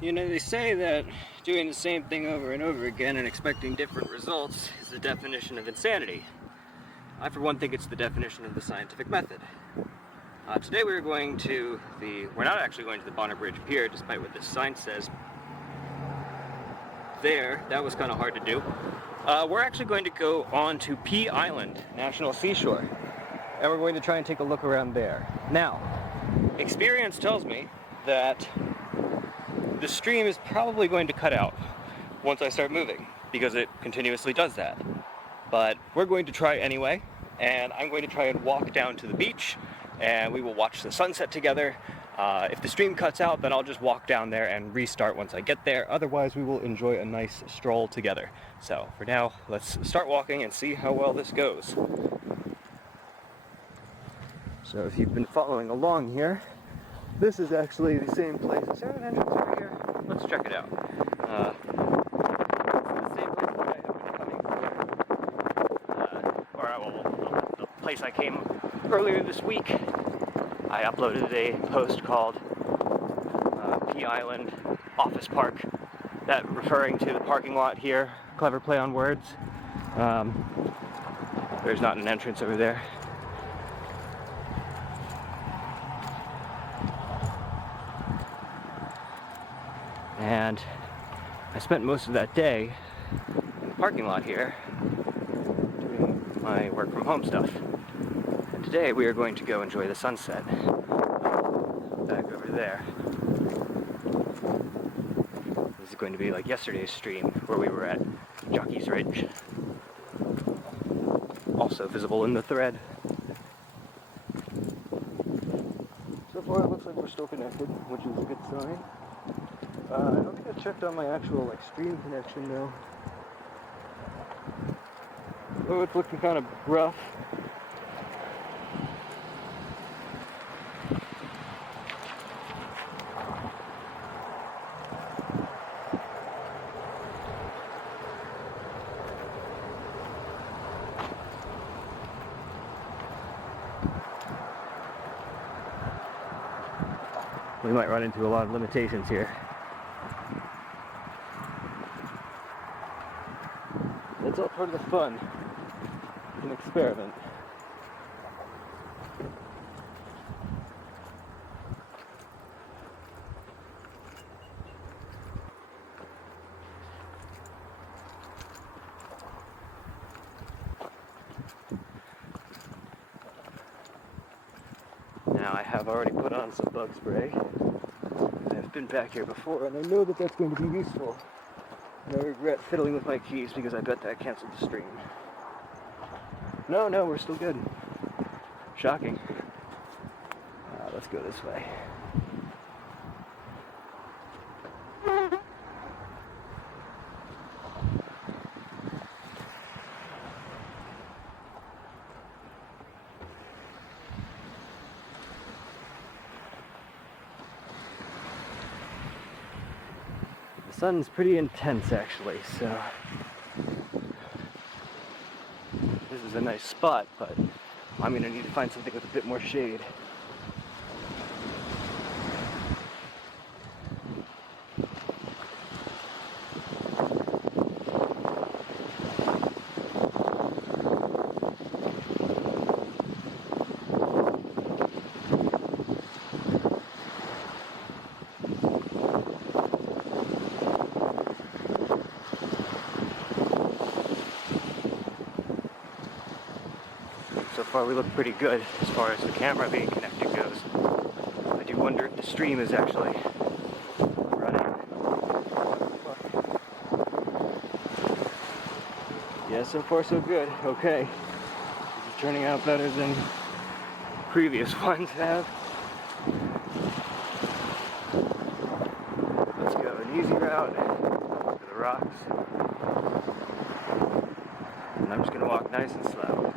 You know, they say that doing the same thing over and over again and expecting different results is the definition of insanity. I, for one, think it's the definition of the scientific method. Today we're not actually going to the Bonner Bridge Pier, despite what this sign says. That was kind of hard to do. We're actually going to go on to Pea Island, National Seashore, and we're going to try and take a look around there. Now, experience tells me that the stream is probably going to cut out once I start moving, because it continuously does that. But we're going to try anyway, and I'm going to try and walk down to the beach, and we will watch the sunset together. If the stream cuts out, then I'll just walk down there and restart once I get there. Otherwise, we will enjoy a nice stroll together. So for now, let's start walking and see how well this goes. So if you've been following along here, this is actually the same place. Is there an entrance over here? Let's check it out. It's the same place that I have been coming for. The place I came earlier this week. I uploaded a post called Pea Island Office Park, that referring to the parking lot here. Clever play on words. There's not an entrance over there. And I spent most of that day in the parking lot here doing my work from home stuff. And today we are going to go enjoy the sunset back over there. This is going to be like yesterday's stream where we were at Jockey's Ridge. Also visible in the thread. So far it looks like we're still connected, which is a good sign. I don't think I checked on my actual stream connection though. Oh, it's looking kind of rough. We might run into a lot of limitations here. It's all part of the fun. It's an experiment. Now I have already put on some bug spray. I've been back here before and I know that that's going to be useful. And I regret fiddling with my keys because I bet that canceled the stream. No, we're still good. Shocking. Let's go this way. The sun's pretty intense actually, so this is a nice spot, but I'm going to need to find something with a bit more shade. So far we look pretty good as far as the camera being connected goes. I do wonder if the stream is actually running. Yeah, so far so good. Okay. This is turning out better than previous ones have. Let's go an easy route to the rocks. And I'm just going to walk nice and slow.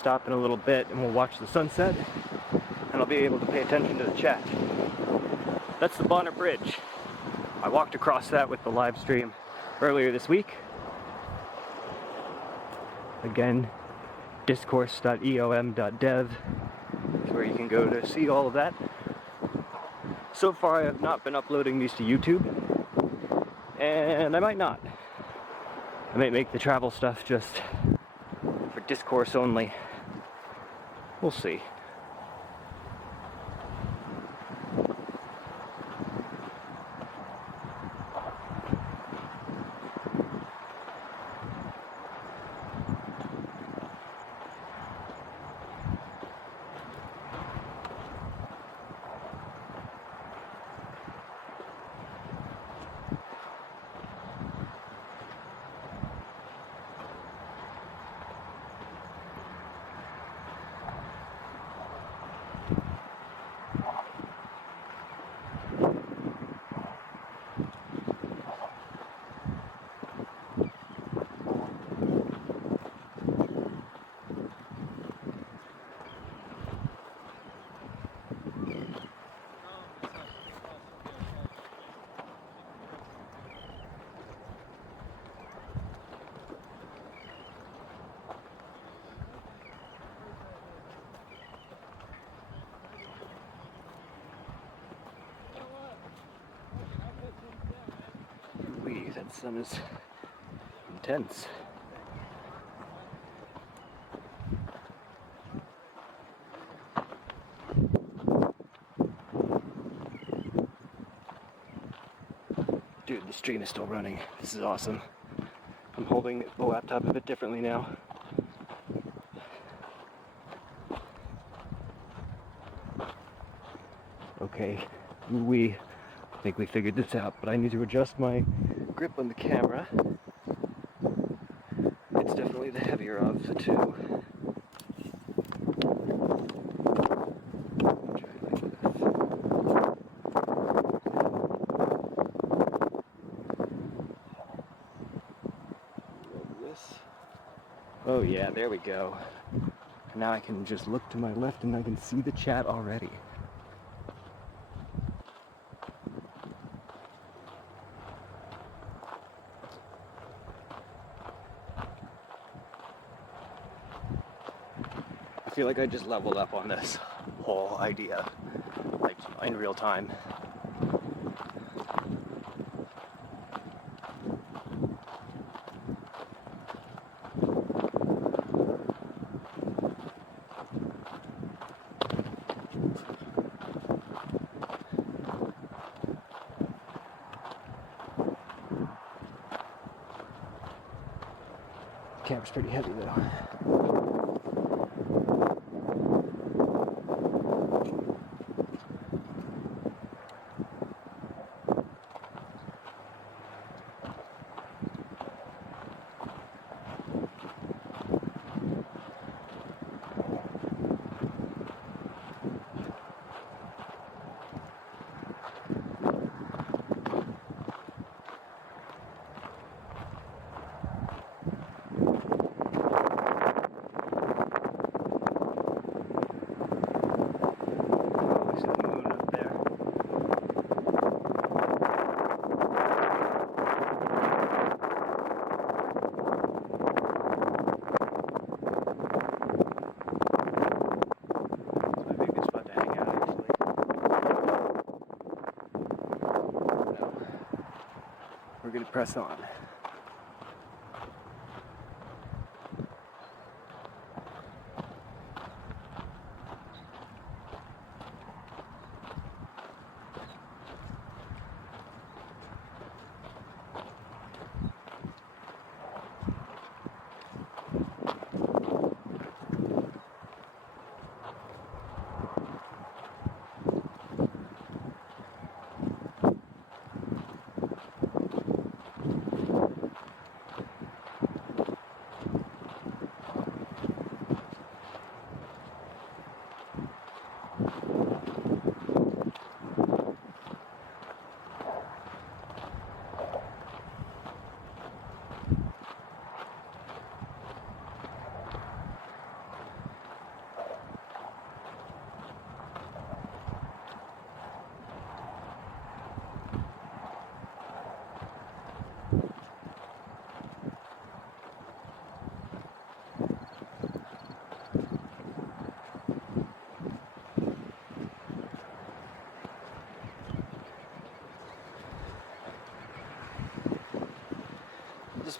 stop in a little bit and we'll watch the sunset, and I'll be able to pay attention to the chat. That's the Bonner Bridge. I walked across that with the live stream earlier this week. Again, discourse.eom.dev is where you can go to see all of that. So far I have not been uploading these to YouTube, and I might not. I might make the travel stuff just for discourse only. We'll see. That sun is intense. Dude, the stream is still running. This is awesome. I'm holding the laptop a bit differently now. Okay, I think we figured this out, but I need to adjust my grip on the camera. It's definitely the heavier of the two. Try it like this. Oh yeah, there we go. Now I can just look to my left and I can see the chat already. I feel like I just leveled up on this whole idea, like in real time. The camera's pretty heavy though. We're going to press on.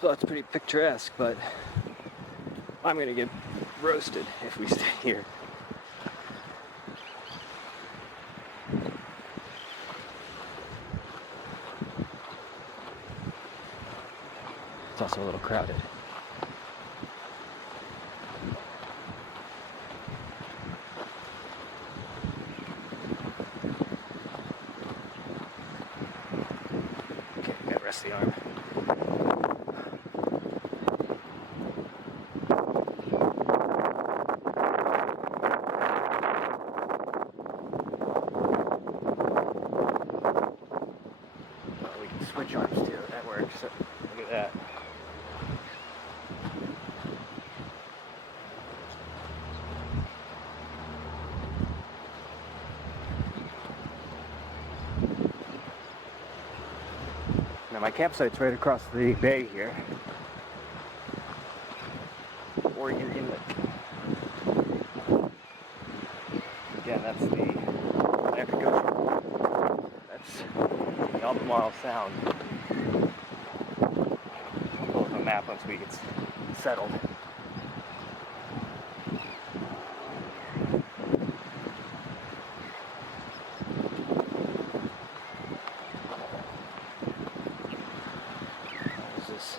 spot's pretty picturesque, but I'm gonna get roasted if we stay here. It's also a little crowded. Okay, gotta rest the arm. We can switch arms too, that works. So look at that. Now my campsite's right across the bay here. Oregon Inlet. Again, that's the Atlantic Ocean. That's the Albemarle Sound. I'll pull up a map once we get settled. What is this?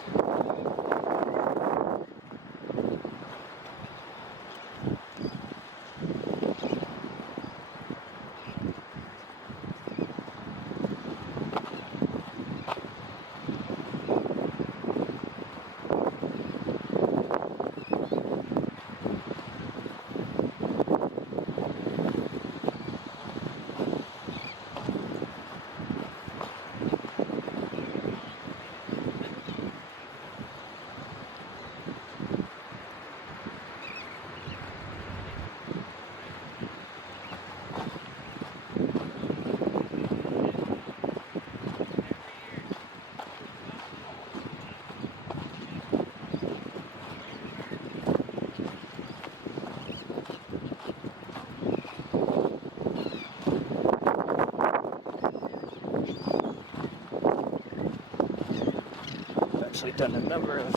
Actually done a number of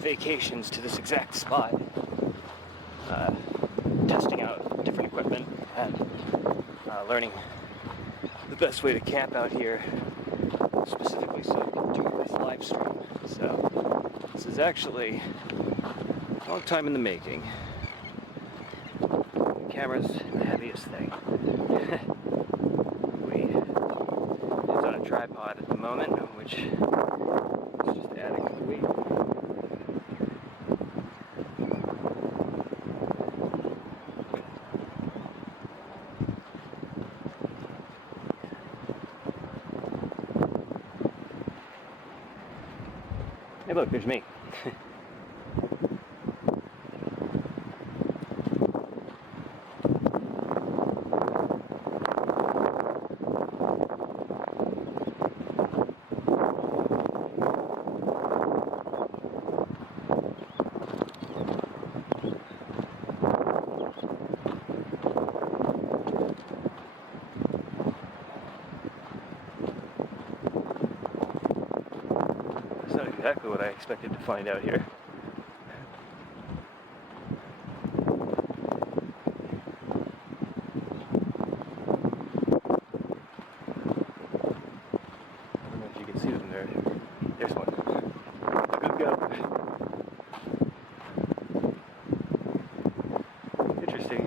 vacations to this exact spot, testing out different equipment and learning the best way to camp out here, specifically so I can do this live stream. So this is actually a long time in the making. The camera's the heaviest thing. It's on a tripod at the moment, which is just adding to the weight. Hey look, there's me. That's not exactly what I expected to find out here. I don't know if you can see them there. There's one. Good go. Interesting.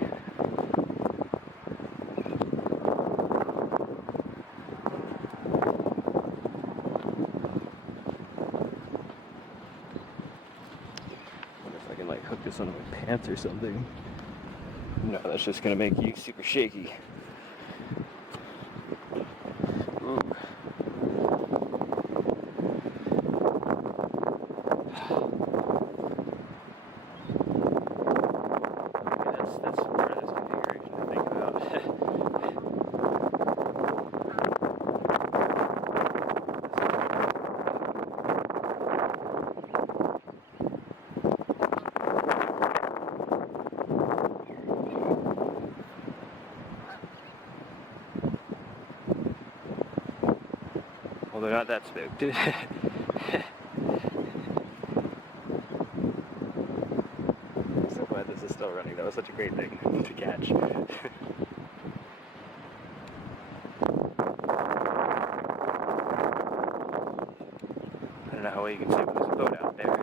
Like hook this on my pants or something. No, that's just gonna make you super shaky. Ooh. Okay, that's part of this configuration to think about. Well, they're not that spooked. was such a great thing to catch. I don't know how well you can see, but there's a boat out there.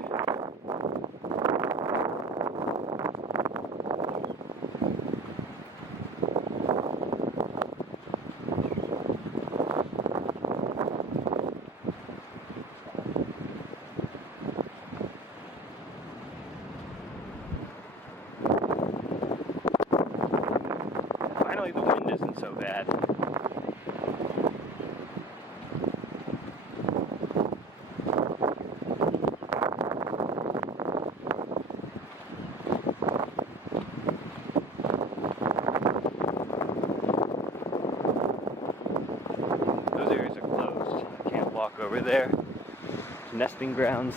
Finally, the wind isn't so bad. Those areas are closed. I can't walk over there. Nesting grounds.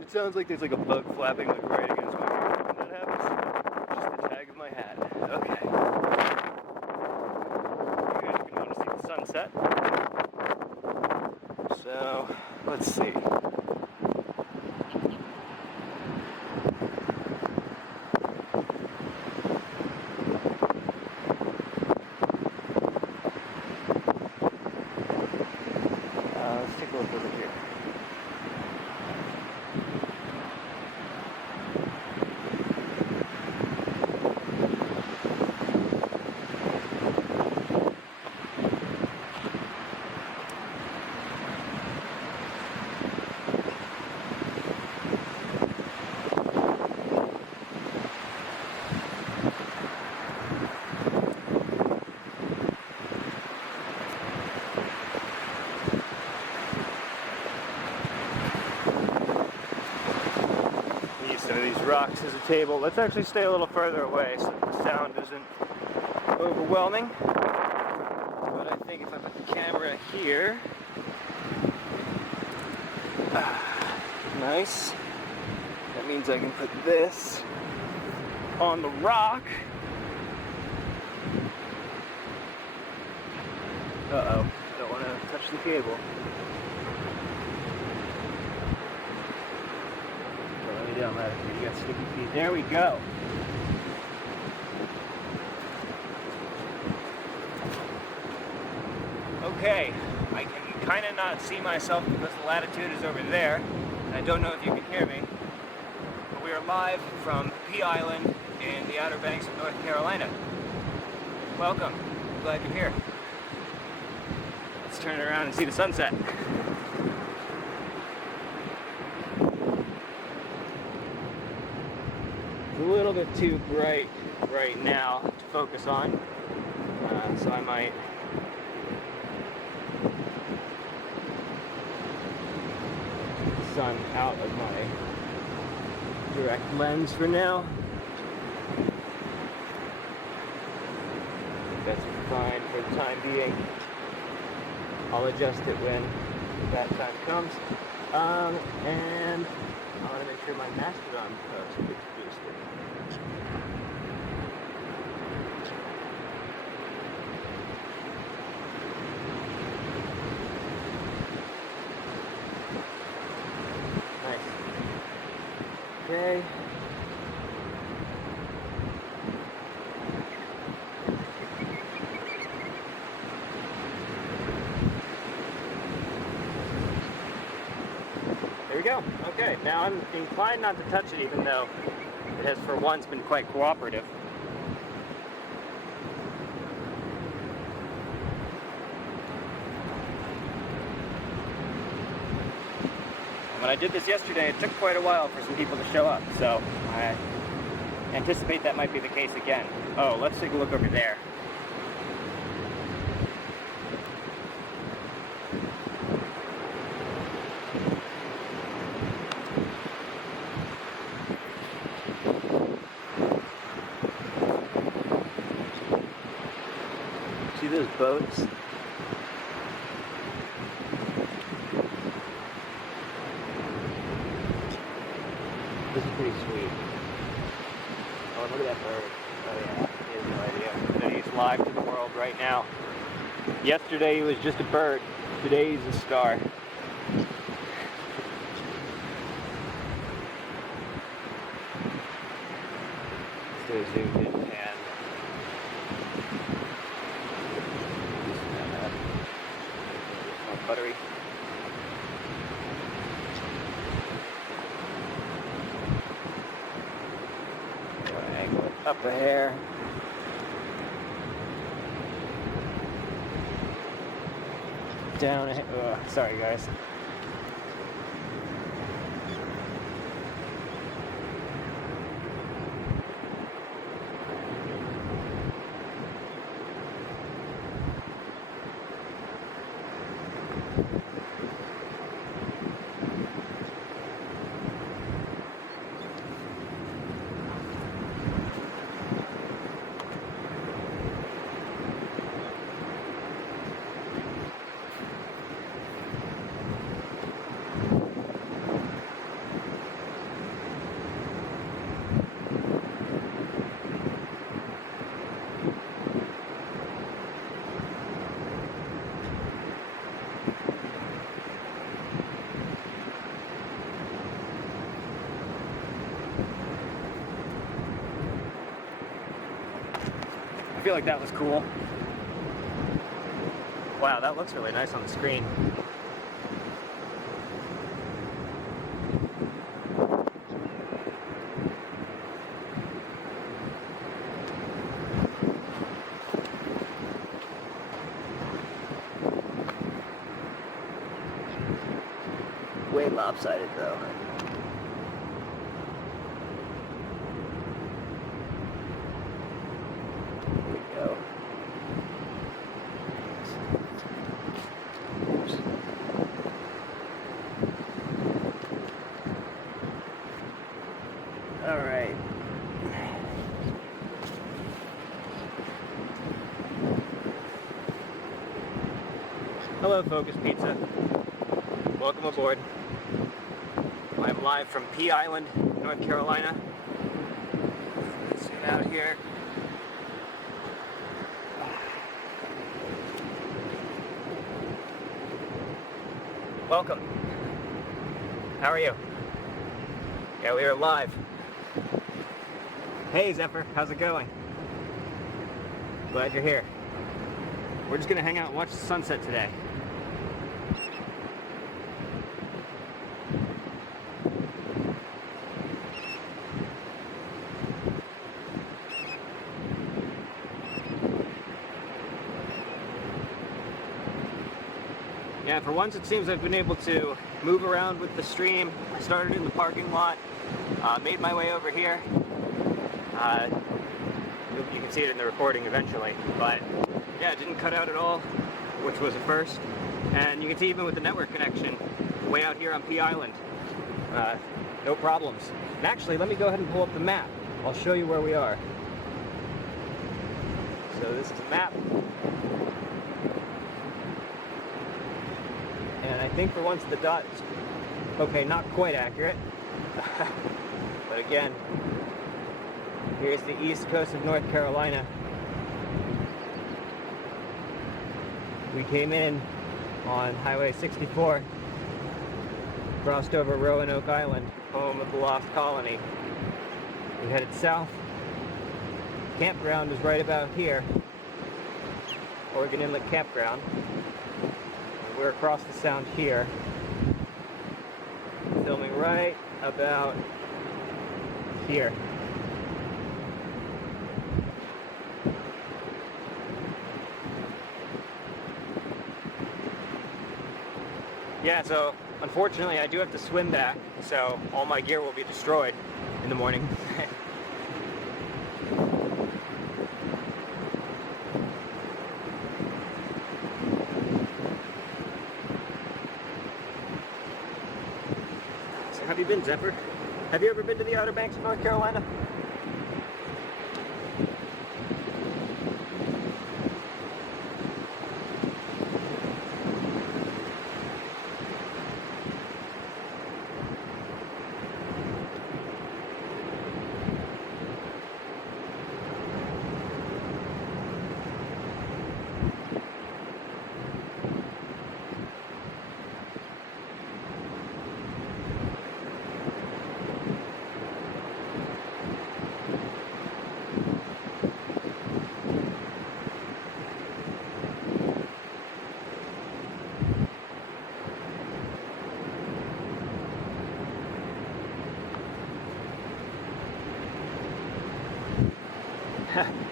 It sounds like there's like a bug flapping like right against my ear when that happens. Just the tag of my hat. Okay. You guys are going to want to see the sunset. So, let's see. Let's take a look over here. Some of these rocks as a table. Let's actually stay a little further away so that the sound isn't overwhelming. But I think if I put the camera here, nice. That means I can put this on the rock. Uh-oh, don't want to touch the cable. Down latitude. You got sticky feet. There we go. Okay, I can kind of not see myself because the latitude is over there. And I don't know if you can hear me, but we are live from Pea Island in the Outer Banks of North Carolina. Welcome. I'm glad you're here. Let's turn around and see the sunset. A little bit too bright right now to focus on, so I might take the sun out of my direct lens for now. That's fine for the time being. I'll adjust it when that time comes. And I want to make sure my mastodon post gets boosted. Nice. Okay. go. Okay, now I'm inclined not to touch it, even though it has for once been quite cooperative. When I did this yesterday, it took quite a while for some people to show up, so I anticipate that might be the case again. Oh, let's take a look over there. See those boats? This is pretty sweet. Oh, look at that bird. Oh yeah, he has no idea that he's live to the world right now. Yesterday he was just a bird. Today he's a star. Stay zoomed in and more buttery. Angle it up a hair. Down a hair. Ugh, sorry guys. I feel like that was cool. Wow, that looks really nice on the screen. Way lopsided though. Alright. Hello, Focus Pizza. Welcome aboard. I'm live from Pea Island, North Carolina. Let's get out here. Welcome. How are you? Yeah, we are live. Hey Zephyr, how's it going? Glad you're here. We're just gonna hang out and watch the sunset today. Yeah, for once it seems I've been able to move around with the stream. I started in the parking lot, made my way over here. You can see it in the recording eventually, but yeah, it didn't cut out at all, which was a first. And you can see even with the network connection, way out here on Pea Island, no problems. And actually, let me go ahead and pull up the map. I'll show you where we are. So this is a map. And I think for once the dot is, okay, not quite accurate, but again, here's the east coast of North Carolina. We came in on Highway 64, crossed over Roanoke Island, home of the Lost Colony. We headed south. Campground is right about here, Oregon Inlet Campground. We're across the sound here. filming right about here. Yeah, so unfortunately I do have to swim back, so all my gear will be destroyed in the morning. So have you been, Zephyr? Have you ever been to the Outer Banks of North Carolina?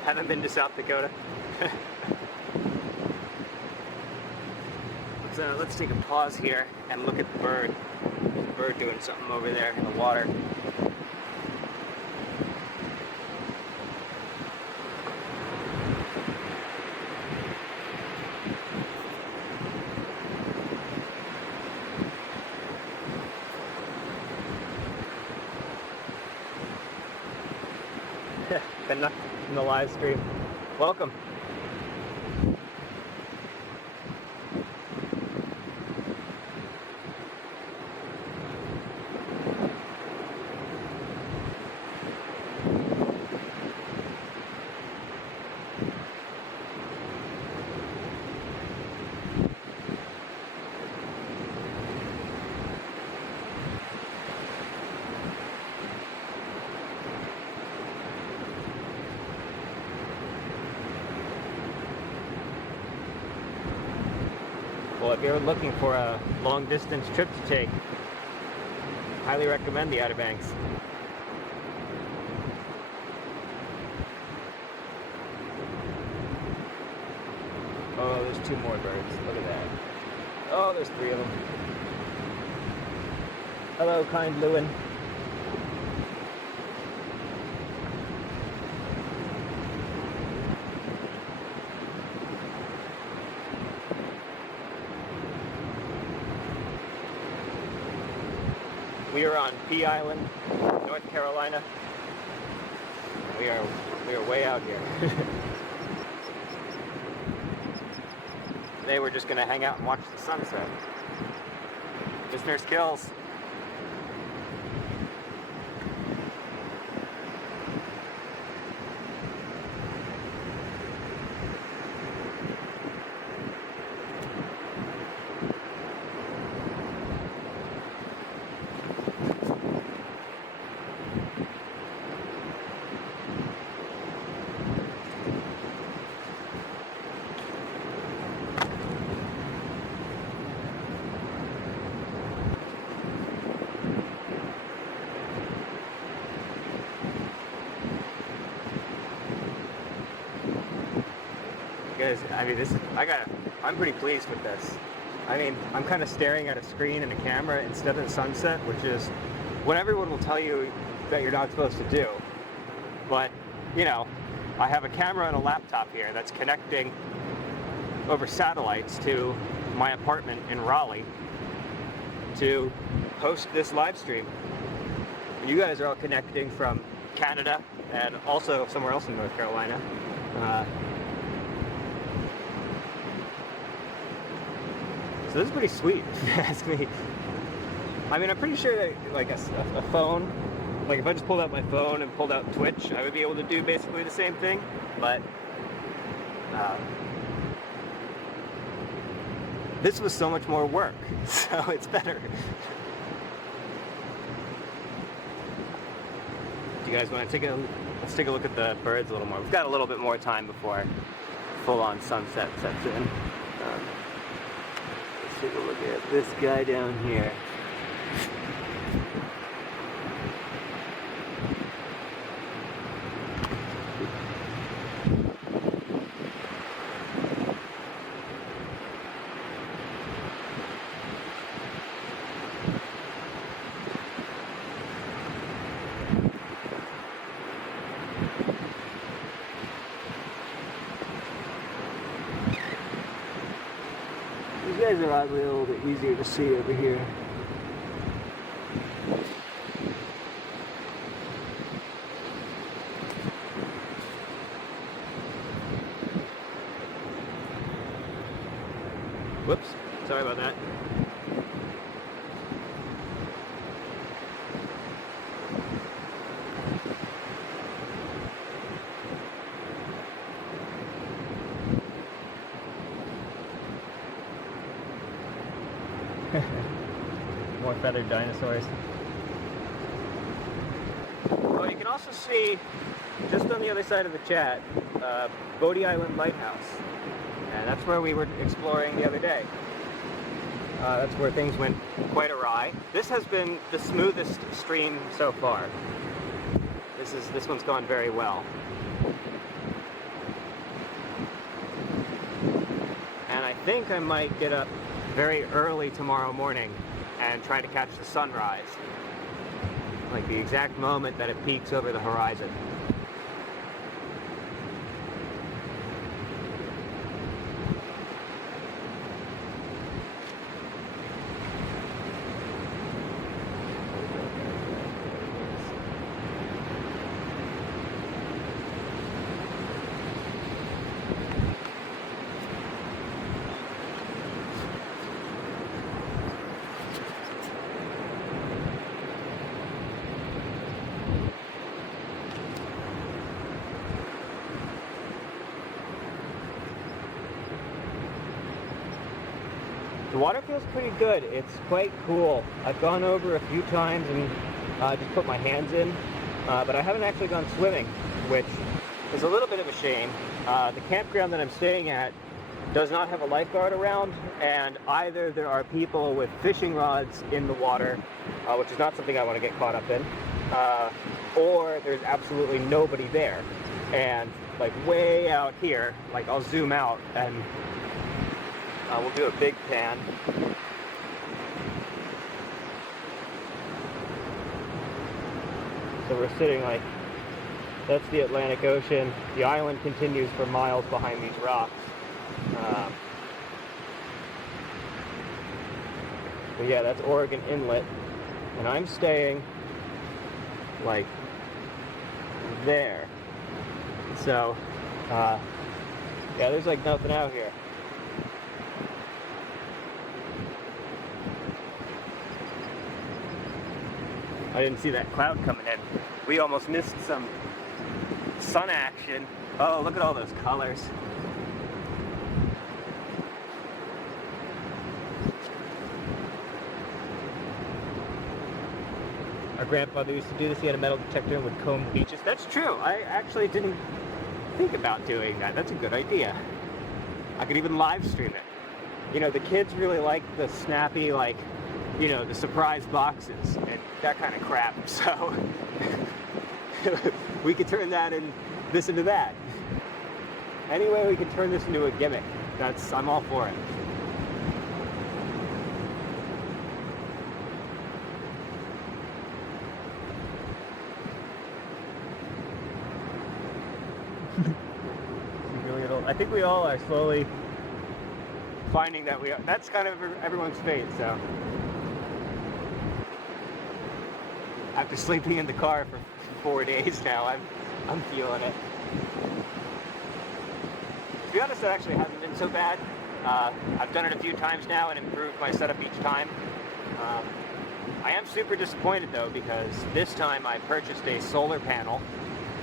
Haven't been to South Dakota. So let's take a pause here and look at the bird. There's a bird doing something over there in the water. Been in the live stream. Welcome. Well, if you're looking for a long distance trip to take, highly recommend the Outer Banks. Oh, there's two more birds. Look at that. Oh, there's three of them. Hello, kind Lewin. We are on Pea Island, North Carolina. We are way out here. Today we're just gonna hang out and watch the sunset. Listener skills. Guys, I mean, I'm pretty pleased with this. I mean, I'm kind of staring at a screen and a camera instead of the sunset, which is what everyone will tell you that you're not supposed to do. But, you know, I have a camera and a laptop here that's connecting over satellites to my apartment in Raleigh to host this live stream. And you guys are all connecting from Canada and also somewhere else in North Carolina. So this is pretty sweet, if you ask me. I mean, I'm pretty sure that like a phone, like if I just pulled out my phone and pulled out Twitch, I would be able to do basically the same thing, but this was so much more work, so it's better. Do you guys want to let's take a look at the birds a little more. We've got a little bit more time before full-on sunset sets in. Let's take a look at this guy down here. You guys are oddly a little bit easier to see over here. Whoops, sorry about that. More feathered dinosaurs. Well, you can also see, just on the other side of the chat, Pea Island Lighthouse. And that's where we were exploring the other day. That's where things went quite awry. This has been the smoothest stream so far. This one's gone very well. And I think I might get up very early tomorrow morning and try to catch the sunrise. Like the exact moment that it peaks over the horizon. The water feels pretty good. It's quite cool. I've gone over a few times and just put my hands in, but I haven't actually gone swimming, which is a little bit of a shame. The campground that I'm staying at does not have a lifeguard around, and either there are people with fishing rods in the water, which is not something I want to get caught up in, or there's absolutely nobody there. And like way out here, like I'll zoom out and we'll do a big pan. So we're sitting like, that's the Atlantic Ocean. The island continues for miles behind these rocks. But yeah, that's Oregon Inlet. And I'm staying like there. So, yeah, there's like nothing out here. I didn't see that cloud coming in. We almost missed some sun action. Oh, look at all those colors. Our grandfather used to do this. He had a metal detector and would comb beaches. That's true. I actually didn't think about doing that. That's a good idea. I could even live stream it. You know, the kids really like the snappy, like, you know, the surprise boxes and that kind of crap. So we could turn that and this into that. Anyway, we can turn this into a gimmick. I'm all for it. I think we all are slowly finding that that's kind of everyone's fate, so. After sleeping in the car for 4 days now, I'm feeling it. To be honest, it actually hasn't been so bad. I've done it a few times now and improved my setup each time. I am super disappointed though, because this time I purchased a solar panel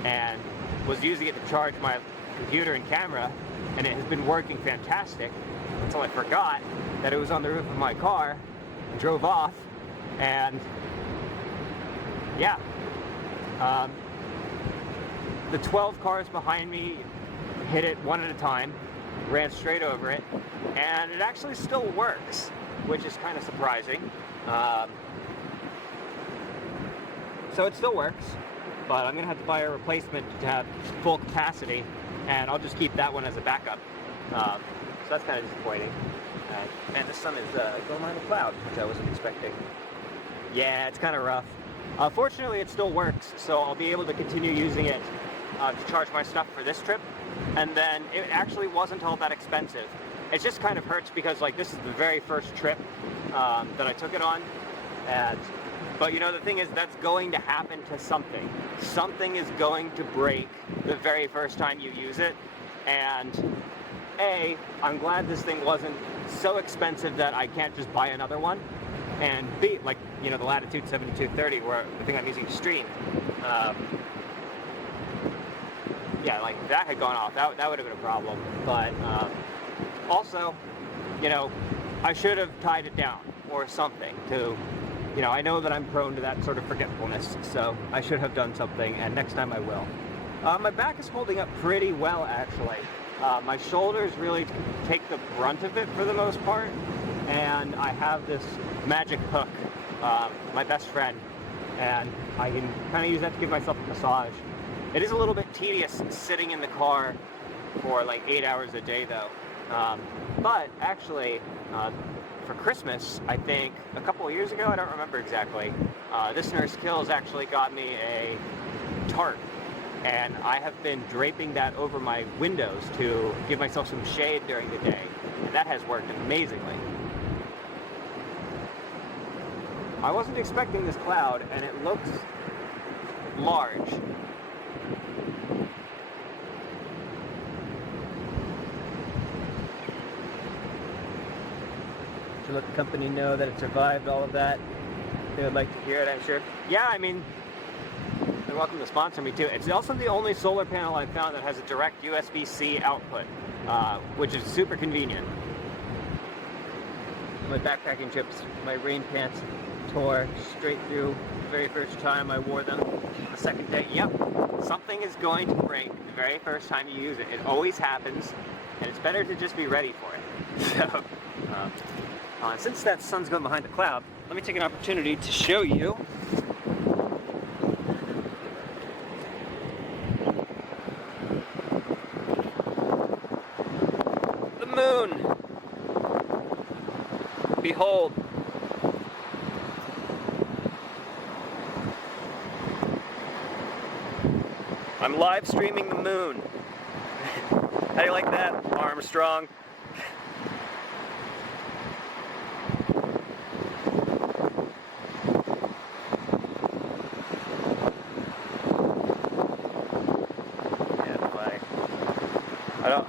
and was using it to charge my computer and camera, and it has been working fantastic until I forgot that it was on the roof of my car and drove off, and yeah, the 12 cars behind me hit it one at a time, ran straight over it, and it actually still works, which is kind of surprising. So it still works, but I'm gonna have to buy a replacement to have full capacity, and I'll just keep that one as a backup. So that's kind of disappointing. And the sun is going behind the cloud, which I wasn't expecting. Yeah, it's kind of rough. Fortunately, it still works, so I'll be able to continue using it to charge my stuff for this trip. And then it actually wasn't all that expensive. it just kind of hurts because like this is the very first trip that I took it on, but you know, the thing is, that's going to happen to something. Something is going to break the very first time you use it, and A, I'm glad this thing wasn't so expensive that I can't just buy another one, and B, like, you know, the Latitude 7230, where the thing I'm using to stream, yeah, like, that had gone off, that would have been a problem, but also, you know, I should have tied it down or something to, you know, I know that I'm prone to that sort of forgetfulness, so I should have done something, and next time I will. My back is holding up pretty well, actually. My shoulders really take the brunt of it for the most part, and I have this magic hook, my best friend, and I can kind of use that to give myself a massage. It is a little bit tedious sitting in the car for like 8 hours a day though, but actually for Christmas, I think a couple of years ago, I don't remember exactly, this Nurse Kills actually got me a tarp, and I have been draping that over my windows to give myself some shade during the day, and that has worked amazingly. I wasn't expecting this cloud, and it looks large. To let the company know that it survived all of that. They would like to hear it, I'm sure. Yeah, I mean, they're welcome to sponsor me too. It's also the only solar panel I've found that has a direct USB-C output, which is super convenient. My backpacking trips, my rain pants tore straight through the very first time I wore them. The second day, yep, something is going to break the very first time you use it. It always happens, and it's better to just be ready for it. So, since that sun's going behind the cloud, let me take an opportunity to show you the moon. Behold. I'm live streaming the moon. How do you like that, Armstrong?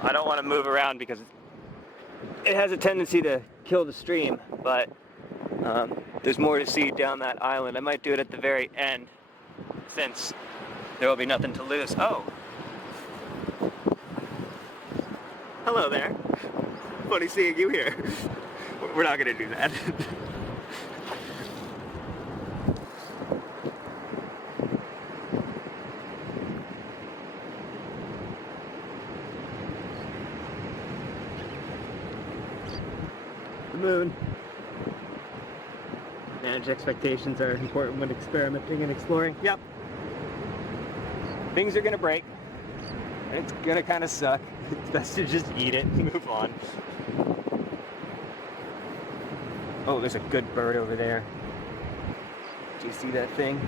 I don't want to move around because it has a tendency to kill the stream, but there's more to see down that island. I might do it at the very end, since there will be nothing to lose. Oh! Hello there. Funny seeing you here. We're not going to do that. The moon. Manage expectations are important when experimenting and exploring. Yep. Things are gonna break. And it's gonna kind of suck. It's best to just eat it and move on. Oh, there's a good bird over there. Do you see that thing?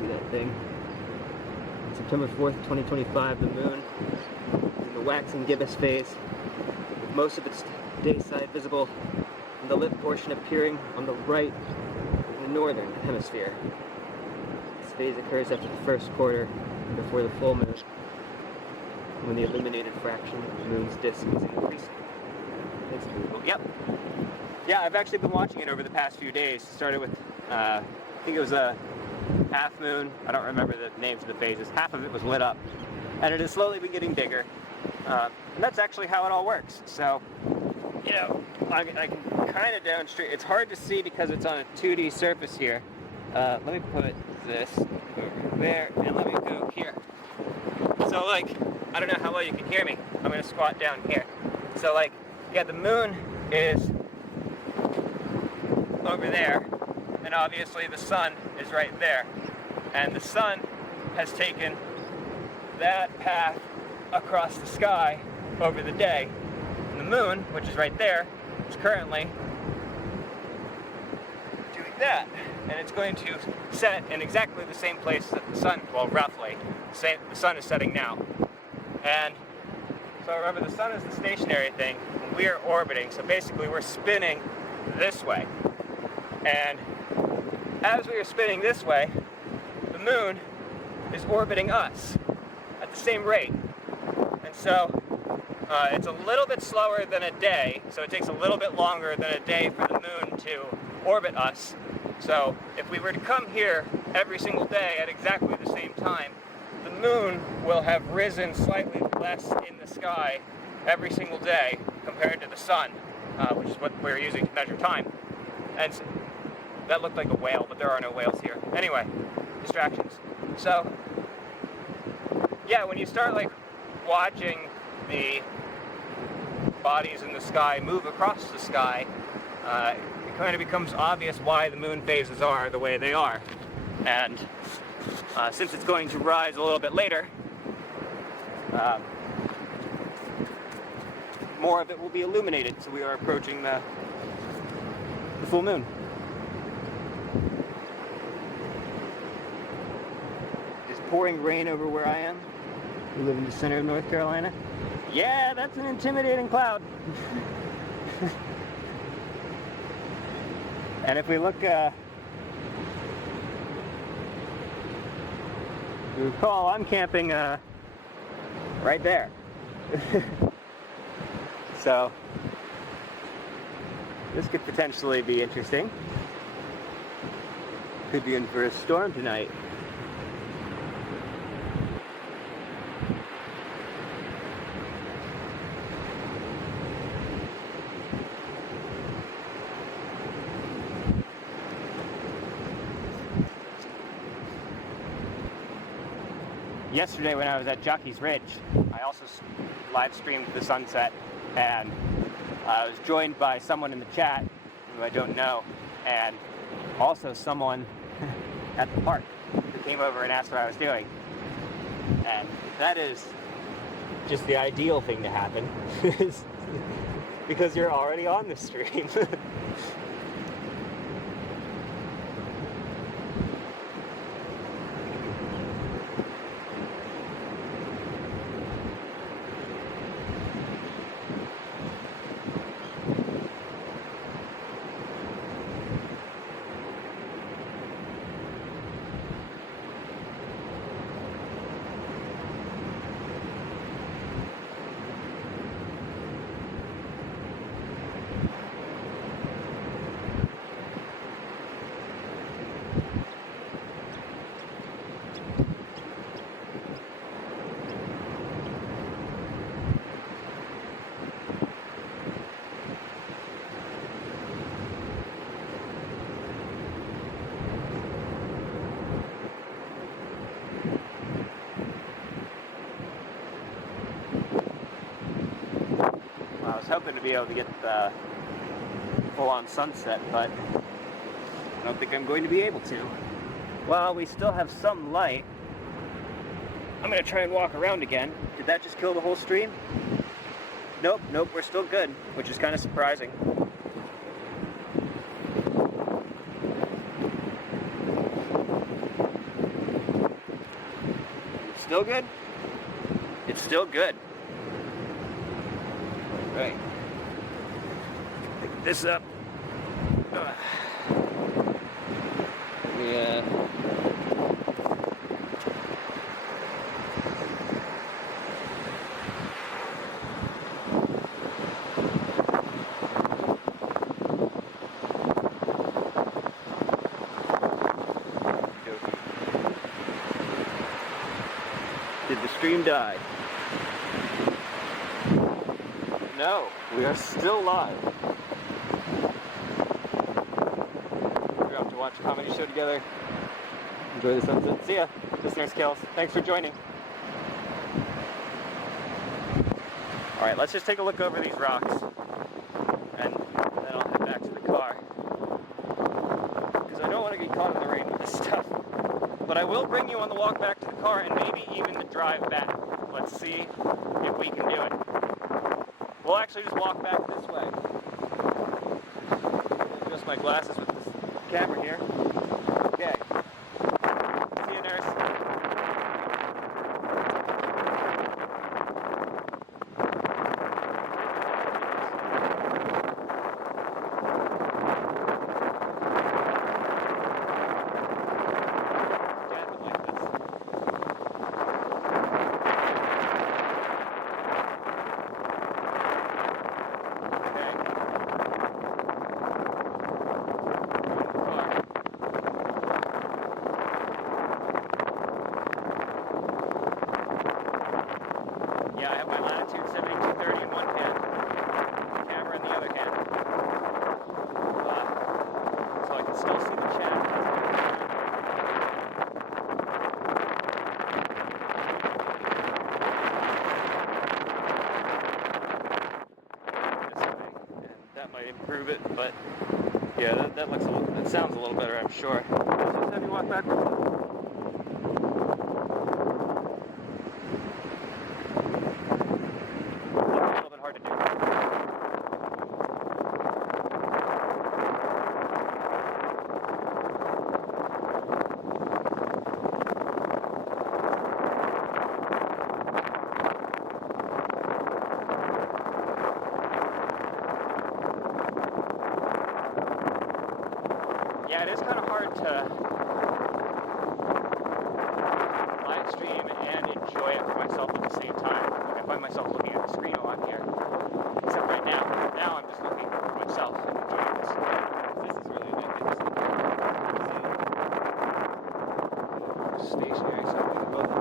See that thing? On September 4th, 2025, the moon is in the waxing gibbous phase, with most of its day side visible and the lit portion appearing on the right in the northern hemisphere. This phase occurs after the first quarter and before the full moon, when the illuminated fraction of the moon's disk is increasing. Thanks to Google. Yep. Yeah, I've actually been watching it over the past few days. Started with, I think it was a half moon. I don't remember the names of the phases. Half of it was lit up, and it has slowly been getting bigger. And that's actually how it all works. So, you know, I can kind of demonstrate. It's hard to see because it's on a 2D surface here. Let me put this over there, and let me go here. So, like, I don't know how well you can hear me. I'm going to squat down here. So, like, yeah, the moon is over there, and obviously the sun is right there. And the sun has taken that path across the sky over the day. And the moon, which is right there, is currently doing that. And it's going to set in exactly the same place that the sun, well, roughly, the sun is setting now. And so remember, the sun is the stationary thing, and we are orbiting, so basically we're spinning this way. And as we are spinning this way, the moon is orbiting us at the same rate. And so it's a little bit slower than a day, so it takes a little bit longer than a day for the moon to orbit us. So if we were to come here every single day at exactly the same time, the moon will have risen slightly less in the sky every single day compared to the sun, which is what we're using to measure time. And so, that looked like a whale, but there are no whales here. Anyway, distractions. So, yeah, when you start like watching the bodies in the sky move across the sky, it kind of becomes obvious why the moon phases are the way they are. And since it's going to rise a little bit later, more of it will be illuminated, so we are approaching the full moon. It's pouring rain over where I am. We live in the center of North Carolina. Yeah, that's an intimidating cloud. And if we look, you recall, I'm camping right there. So this could potentially be interesting. Could be in for a storm tonight. Yesterday when I was at Jockey's Ridge, I also live streamed the sunset, and I was joined by someone in the chat who I don't know, and also someone at the park who came over and asked what I was doing. And that is just the ideal thing to happen, because you're already on the stream. I was hoping to be able to get the full-on sunset, but I don't think I'm going to be able to. Well, we still have some light. I'm going to try and walk around again. Did that just kill the whole stream? Nope, we're still good, which is kind of surprising. Still good? It's still good. Right. Pick this up. Yeah. Did the stream die? No, we are still live. We're off to watch a comedy show together. Enjoy the sunset. See ya, listeners kills. Thanks for joining. Alright, let's just take a look over these rocks. And then I'll head back to the car. Because I don't want to get caught in the rain with this stuff. But I will bring you on the walk back to the car and maybe even the drive back. Let's see if we can do it. We'll actually just walk back this way. Adjust my glasses with this camera here. Okay. See you, nurse. Yeah, I have my latitude 7230 in one hand, camera in the other hand, so I can still see the chat. This way, and that might improve it, but yeah, that looks that sounds a little better, I'm sure. Just have you walk backwards. Yeah, it is kind of hard to live stream and enjoy it for myself at the same time. Like, I find myself looking at the screen a lot here. Except right now. Now I'm just looking for myself and enjoying this. This is really nice. Stationary, something about the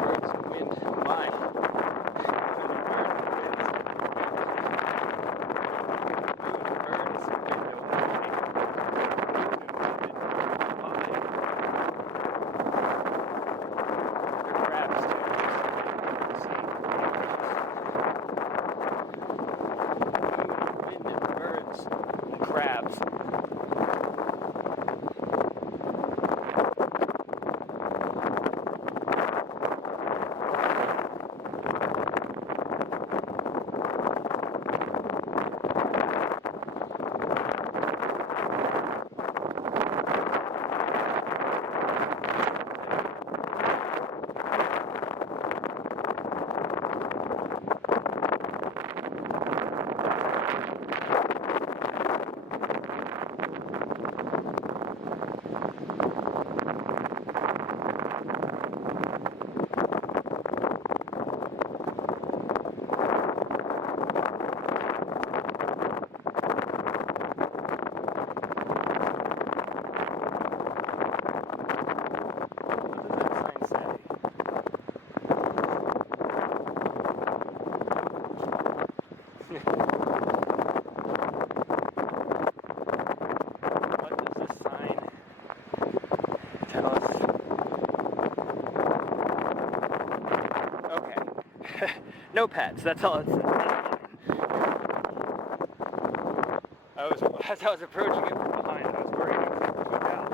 Birds and wind. My. Crabs. No pets, that's all it says. As I was approaching it from behind, I was worried I was going to go down.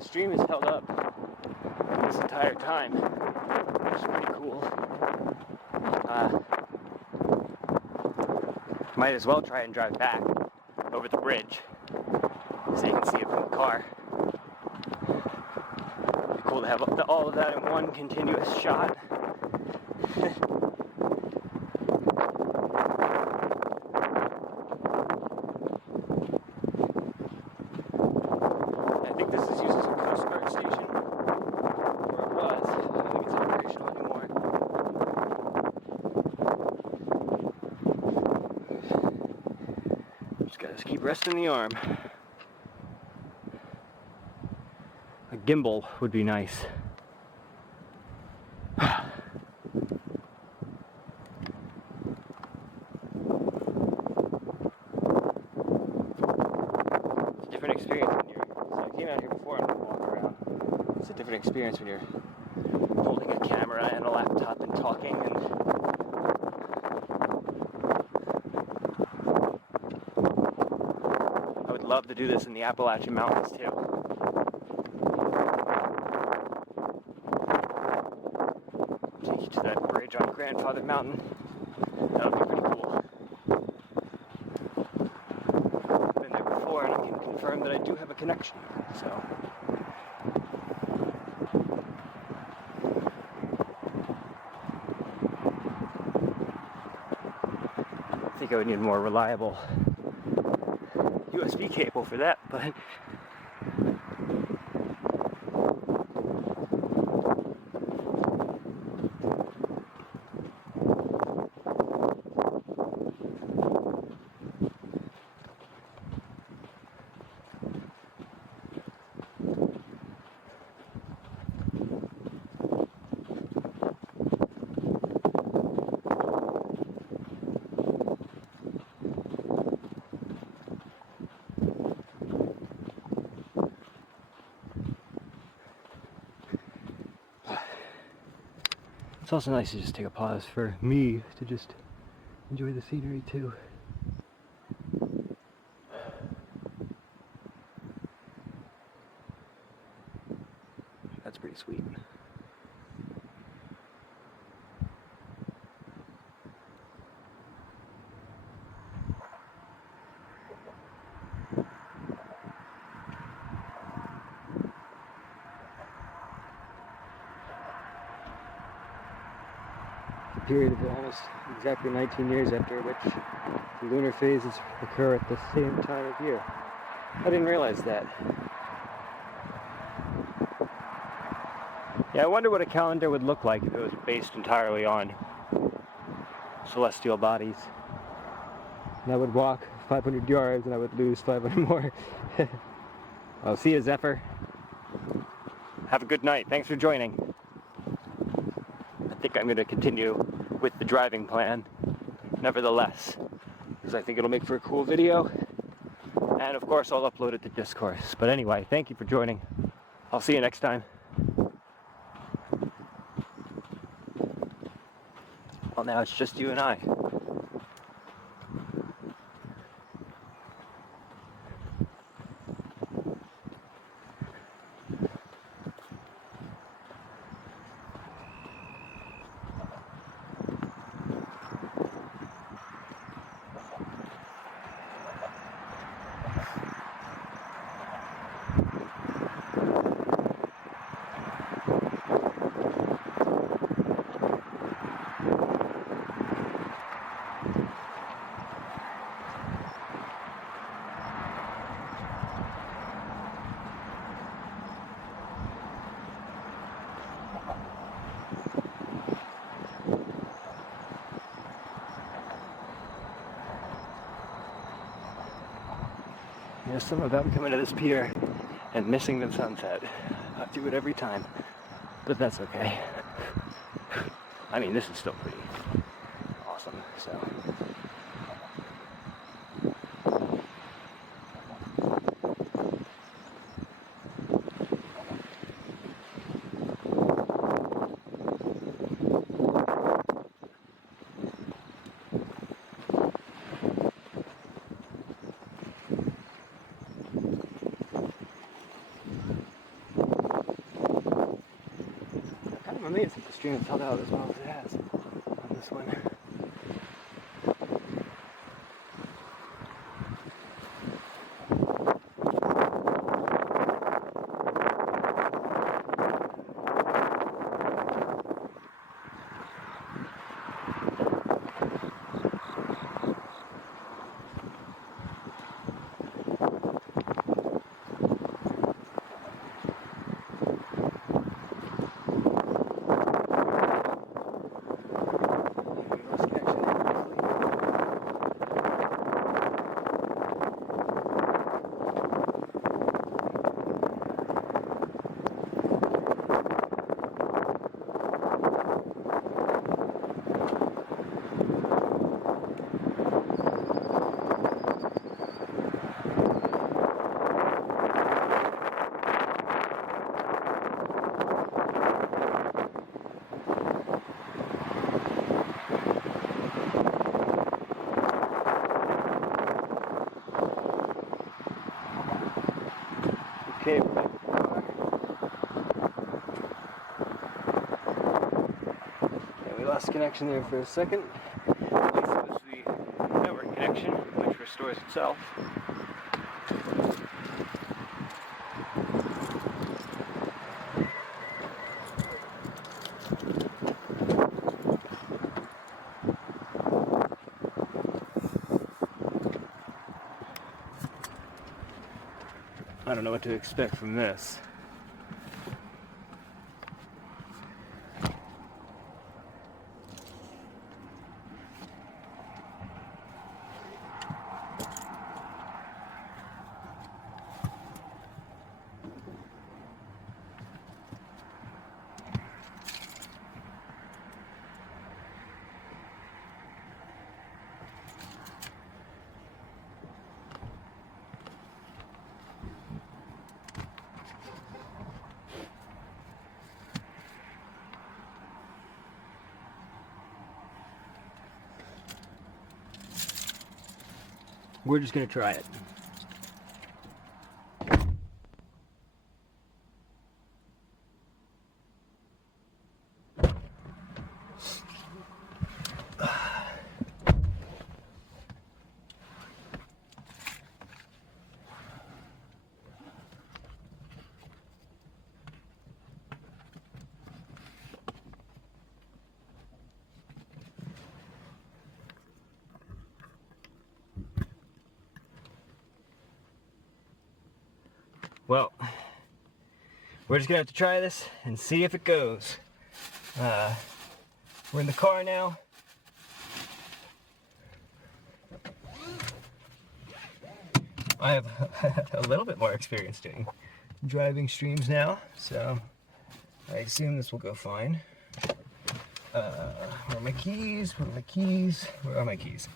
Stream has held up this entire time, which is pretty cool. Might as well try and drive back over the bridge so you can see it from the car. It'd be cool to have all of that in one continuous shot. I think this is used as a Coast Guard station, or it was. I don't think it's operational anymore. Just gotta keep resting the arm. A gimbal would be nice. different experience when you're, so I came out here before and walked around. It's a different experience when you're holding a camera and a laptop and talking and I would love to do this in the Appalachian Mountains too. Take you to that bridge on Grandfather Mountain. That would be pretty cool. Been there before and I can confirm that I do have a connection. So. I think I would need a more reliable USB cable for that, but it's also nice to just take a pause for me to just enjoy the scenery too. That's pretty sweet. Period of almost exactly 19 years after which the lunar phases occur at the same time of year. I didn't realize that. Yeah, I wonder what a calendar would look like if it was based entirely on celestial bodies. And I would walk 500 yards and I would lose 500 more. I'll see you, Zephyr. Have a good night. Thanks for joining. I think I'm going to continue with the driving plan, nevertheless, because I think it'll make for a cool video. And of course, I'll upload it to Discourse. But anyway, thank you for joining. I'll see you next time. Well, now it's just you and I. There's something about coming to this pier and missing the sunset. I do it every time, but that's okay. I mean, this is still pretty awesome, so. Amazed that the stream has held out as well as it has on this one. lost connection there for a second. At least it was the network connection, which restores itself. I don't know what to expect from this. We're just gonna try it. Well, we're just gonna have to try this and see if it goes. We're in the car now. I have a little bit more experience doing driving streams now, so I assume this will go fine. Where are my keys? Where are my keys? Where are my keys?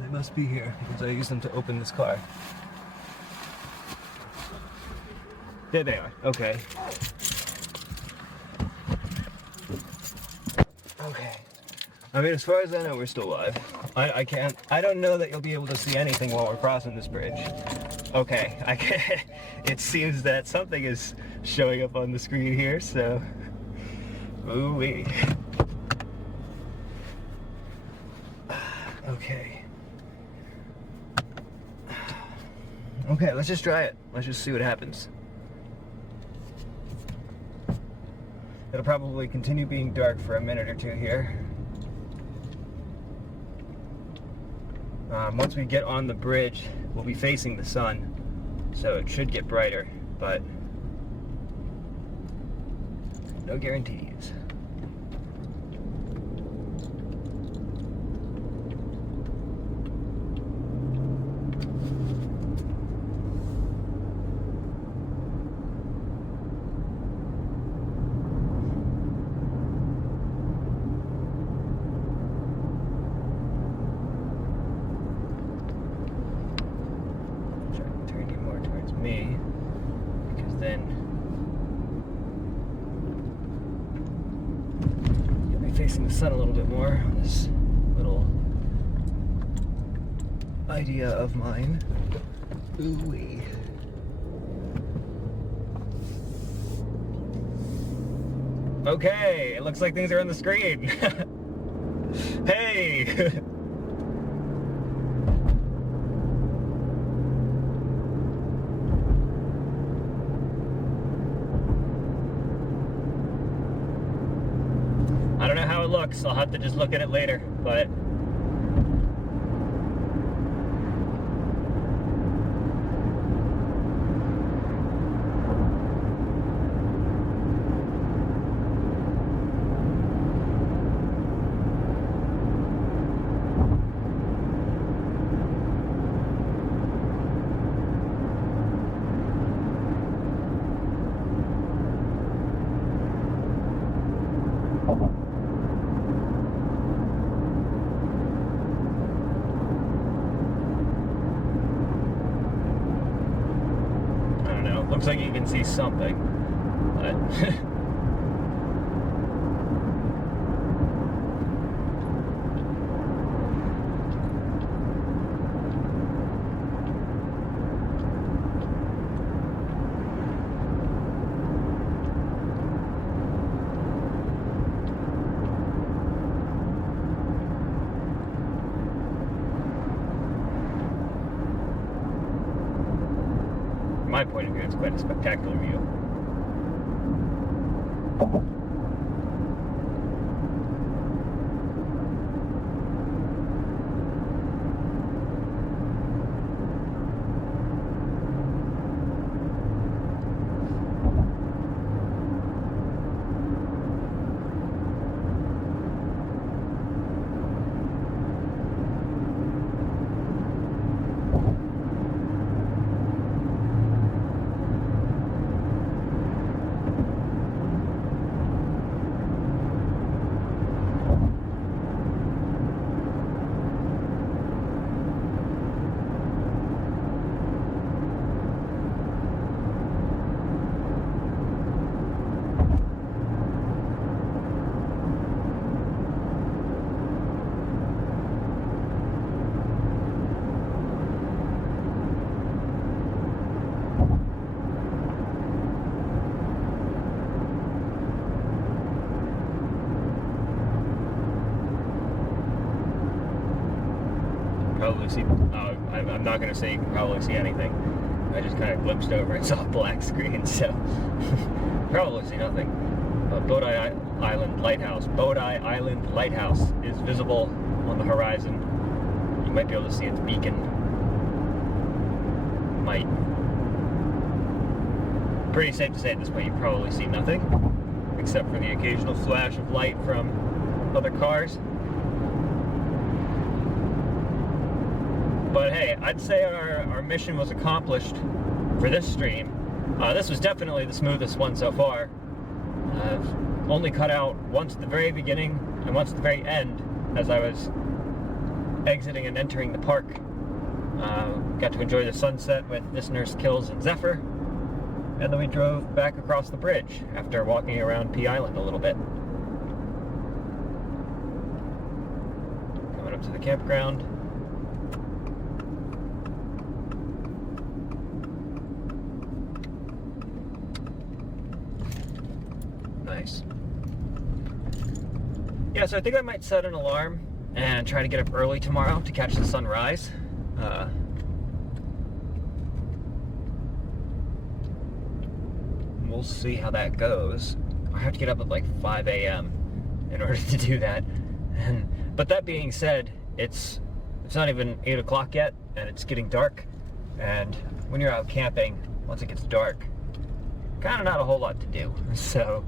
They must be here because I used them to open this car. There they are. Okay. Okay. I mean, as far as I know, we're still alive. I don't know that you'll be able to see anything while we're crossing this bridge. Okay. I can't. It seems that something is showing up on the screen here, so. Ooh-wee. Okay. Okay, let's just try it. Let's just see what happens. It'll probably continue being dark for a minute or two here. Once we get on the bridge, we'll be facing the sun, so it should get brighter, but no guarantees. Me, because then you'll be facing the sun a little bit more on this little idea of mine. Ooh-wee. Okay, it looks like things are on the screen. Hey! I don't know how it looks. I'll have to just look at it later, but looks like you can see something, but my point of view, it's quite a spectacular view. Probably see, I'm not going to say you can probably see anything. I just kind of glimpsed over and saw a black screen, so probably see nothing. Pea Island Lighthouse. Pea Island Lighthouse is visible on the horizon. You might be able to see its beacon. Might. Pretty safe to say at this point you probably see nothing, except for the occasional flash of light from other cars. But hey, I'd say our mission was accomplished for this stream. This was definitely the smoothest one so far. I've only cut out once at the very beginning and once at the very end as I was exiting and entering the park. Got to enjoy the sunset with Listeners, Kills, and Zephyr. And then we drove back across the bridge after walking around Pea Island a little bit. Coming up to the campground. Nice. Yeah, so I think I might set an alarm and try to get up early tomorrow to catch the sunrise. We'll see how that goes. I have to get up at like 5 a.m. in order to do that. But that being said, it's not even 8 o'clock yet, and it's getting dark. And when you're out camping, once it gets dark, kind of not a whole lot to do. So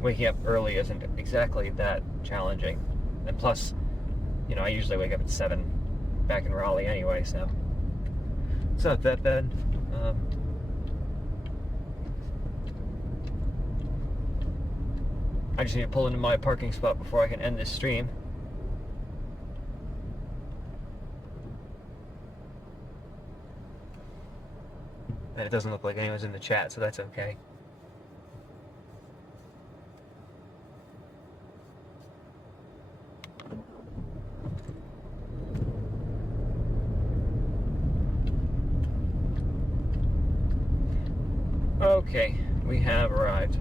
waking up early isn't exactly that challenging. And plus, you know, I usually wake up at 7 back in Raleigh anyway, so it's not that bad. I just need to pull into my parking spot before I can end this stream. And it doesn't look like anyone's in the chat, so that's okay. Okay, we have arrived.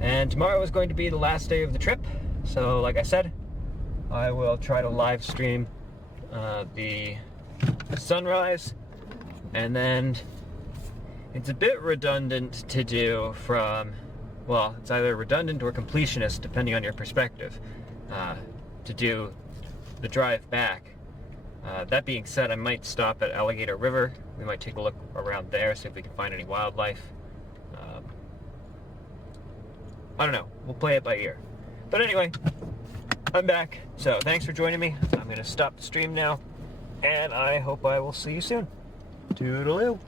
And tomorrow is going to be the last day of the trip, so like I said, I will try to live stream the sunrise, and then it's a bit redundant to do from, well, it's either redundant or completionist, depending on your perspective, to do the drive back. That being said, I might stop at Alligator River. We might take a look around there, see if we can find any wildlife. I don't know. We'll play it by ear. But anyway, I'm back. So thanks for joining me. I'm going to stop the stream now, and I hope I will see you soon. Toodaloo.